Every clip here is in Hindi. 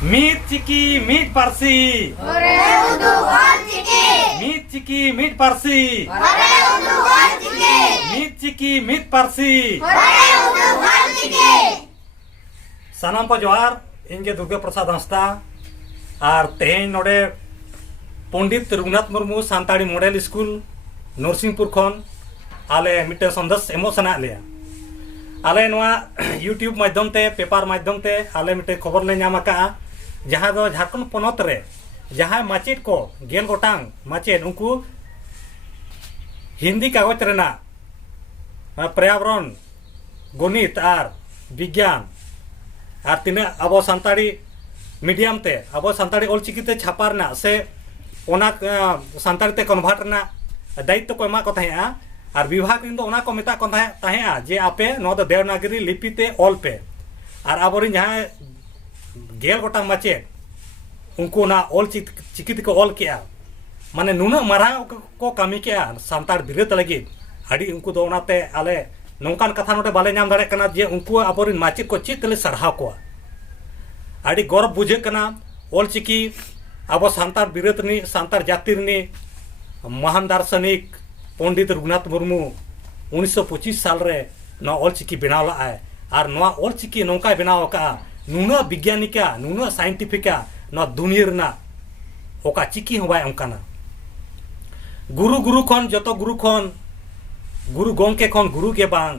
Meet Chiki, meet Parsi. Meet Chiki, meet Parsi. Meet Chiki, meet Parsi. Sanam ko johar, inge Durga Prasad Hasta, ar tehin node Pondit Raghunath Murmu Santali Model School, Norsinghpur khon, ale mite sondas emosana le. Ale noa YouTube माध्यम ते पेपर माध्यम ते आले मिटे खबर ले नाम का जहां दो झारखंड पनत रे जहां माचेट को गेल गोटांग माचेट उनको हिंदी कागज रेना पर्यावरण गणित आर विज्ञान आर तिने अब संताड़ी मीडियम ते अब संताड़ी ऑलचिकी ते छापारना से ओना संताड़ी ते कन्वर्ट ना दायित्व को एमा को थाया और विभाग इन ओना को मेता को ताहेआ जे आपे नो द देवनागरी लिपि ते ऑल पे और आबोरिन जहां गेल गोटांग माचे उनको ना ऑल चिकी ते को ऑल किया माने नुना मारा को कमी किया संताड़ बिरत लगी अड़ी उनको दो ओनाते आले नौकान कथा नोटे बाले नाम दाड़े कना जे उनको आबोरिन माचे को चित ले सरहा को अड़ी गौरव बुझे कना ऑल चिकी अब संताड़ बिरतनी संताड़ जातिरनी महान दार्शनिक पंडित रघुनाथ मुर्मू 1925 साल रे नवा ऑलचिकी बनाव लाए और नवा ऑलचिकी नौका बनाव का नुना विज्ञानिका नुना साइंटिफिका नवा दुनिया रना ओका चिकी होबाय अंकाना गुरु खन जतो गुरु गोंके खन गुरु के बांग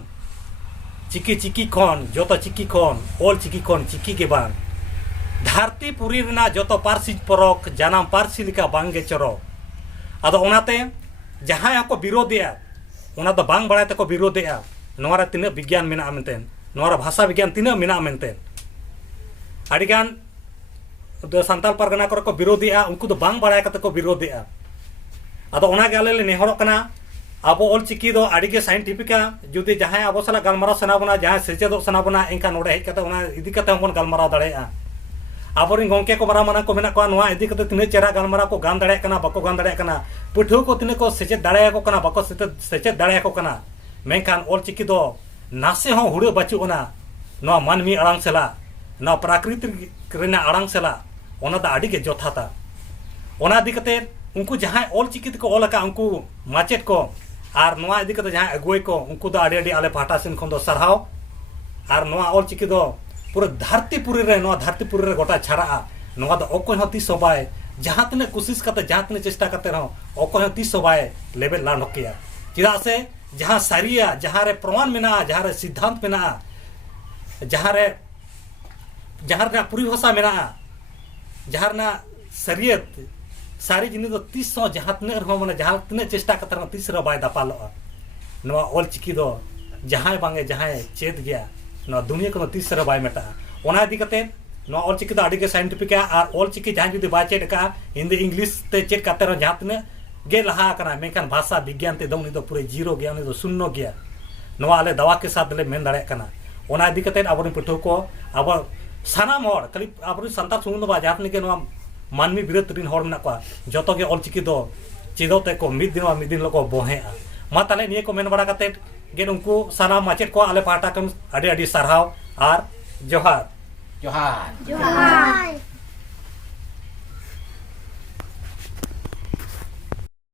चिकी खन जतो चिकी खन ऑलचिकी खन चिकी के बांग धरती पुरी रना जतो पारसी परक जानाम पारसी लिका बांगे चरो आदो ओनाते जहां को विरोधिया ओना तो बांग बड़ाते को विरोधिया नोरा तिना विज्ञान मेना मेनतेन नोरा भाषा विज्ञान तिना मेना मेनतेन अडिगान दो संताल परगना को विरोधिया उनको तो बांग बड़ाय कते को विरोधिया आदो ओना गेले ले नेहरो कना अब ऑलचिकी दो अडिगे साइंटिफिका जुदी जहां अब सला गलमारा सनाबना जहां सेचेदो सनाबना इनका नोडे हेज कते ओना इदी कते हमन गलमारा दड़ेया आबोरिन गोंके को मारा मना को मेना को नोआ इदी कते तिने चेरा गलमारा को गान दड़े कना बको गान दड़े कना पुठो को तिने को सेचे दड़े को कना बको सेचे दड़े को कना मेनखान ऑलचिकी दो नासे हो हुड़े बचुना नोआ मानवी अड़ांग सेला नोआ प्राकृतिक रेना अड़ांग सेला ओना दा अडी के जोथाता ओना इदी कते उनको जहां ऑलचिकी को ऑलका उनको माचेट को आर नोआ इदी कते जहां अगुई को उनको दो अडी अडी आले पाटा सिन खन दो सरहाव आर नोआ ऑलचिकी दो पूरा धरतीपुरी रे नोआ धरतीपुरी रे गोटा छाड़ा नोआ दो ओको हती सबाय जहां तने कोशिश करते जहां तने चेष्टा करते रहो ओको हती सबाय लेवल ला नकिया चिदा से जहां सारिया जहां रे प्रमाण मेना जहां रे सिद्धांत मेना जहां रे पूरी भाषा मेना जहां ना शरीयत सारी जिन दो 300 जहां तने रहो माने जहां तने चेष्टा करते रहो 30 रे बाय दापालो नोआ ऑलचिकी दो जहां बांगे जहां चेत गया नोआ दुनिया को 30 रे बाय मेटा ओना इदी कते नोआ ऑलचिकी दो अडिगे साइंटिफिक और ऑलचिकी जहां जुदी बाय चेट का हिंदी इंग्लिश ते चेट करते रहो जहां तने गे लहा कना मेनखान भाषा विज्ञान ते दो उनी दो पूरे जीरो गया उनी दो शून्य गया नोआ आले दवा के साथ ले मेन दाड़े कना ओना इदी कते आबोरिन पठो को अब सानाम होर खाली आबोरिन संताल सुमुन बा जहां तने के नोआ मानवी बिरत रिन होर मेना को जतो गे ऑलचिकी दो चिदोते को मिद दिन लोको बोहेआ मा ताले निये को मेन बड़ा कते गे उनको सानाम माचेट को आले पाटा कम अडी अडी सरहाव आर जोहार जोहार